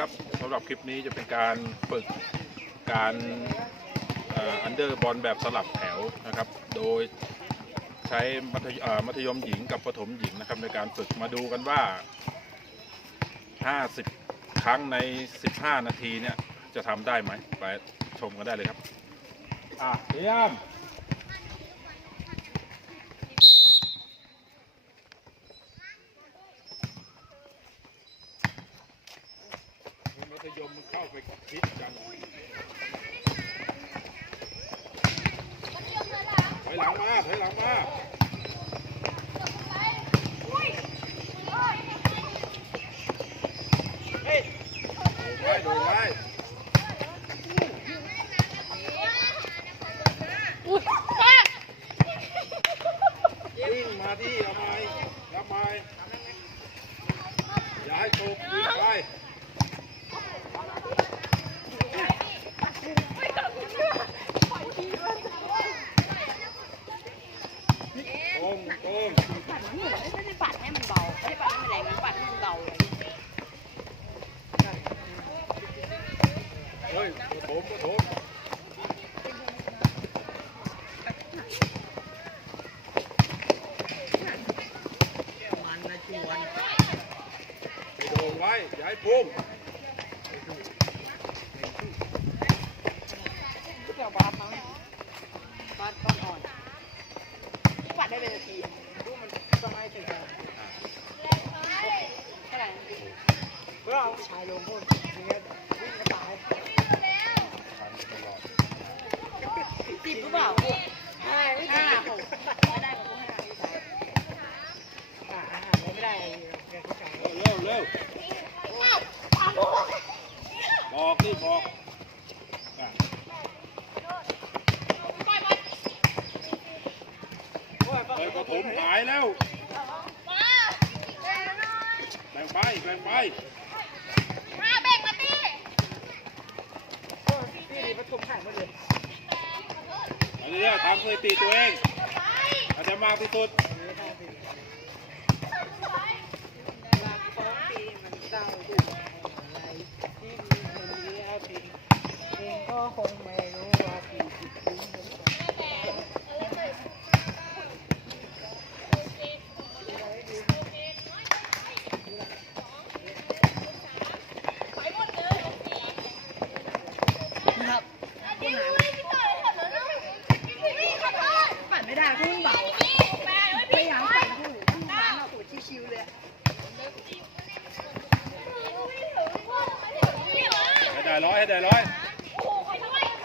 ครับสำหรับคลิปนี้จะเป็นการฝึกการอันเดอร์บอลแบบสลับแถวนะครับ โดยใช้มัธยมหญิงกับประถมหญิงนะครับ ในการฝึกมาดูกันว่า 50 ครั้งใน 15 นาทีเนี่ยจะทำได้ไหมไปชมกันได้เลยครับ อะเตรียม ยมมันเข้าไปคิดกันถอยหลังมาถอยหลังมาไว้โดนไว้วิ่งมาที่เอาไม้รับไมอย่าให้ตก วิ่งไปตรงตรงไม่ได้ปัดให้มันเบาไม่ได้ปัดให้มันแรงมันปัดให้มันเบาเลยเฮ้ยปฐมปฐมไปโดนไว้อย่าให้พุ่ง เกี่ยวบาสมั้งบาสตอนอ่อนปัดได้เป็นนาทีดูมันสบายถึงเท่าไหร่เพื่อเอาชาย ลงพุ่นอย่างเงี้ยวิ่งกระต่าติดหรือเปล่าใช่ไม่ติดหกไม่ได้กับพวกห้าที่ใช้อ่าอาหารไม่ได้เร็วเร็วบอกนี่บอกอะเฮ้ยปฐมหายแล้วแบ่งไปแบ่งไป พี่ดีประทุมถ่ายมาเลยอันนี้ทำเคยตีตัวเองอาจจะมากที่สุดเองก็คงไม่รู้ว่าพี่คิดถึงผมครับปั่นไม่ได้พุ่งเบาพยายามปั่นพุ่งพุ่งร้านเราโหชิวๆเลย ให้ได้ร้อยให้ได้ร้อย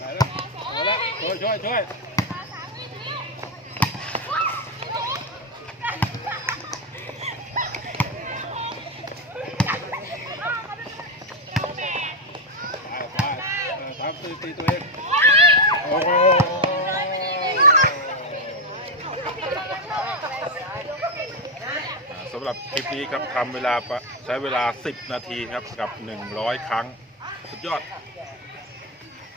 ได้แล้วเอาละ ช่วยช่วยช่วยไปไปเออทำสถิติตัวเองโอ้โหสำหรับคลิปนี้ครับทำเวลาใช้เวลา 10 นาทีครับกับ 100 ครั้ง สุดยอด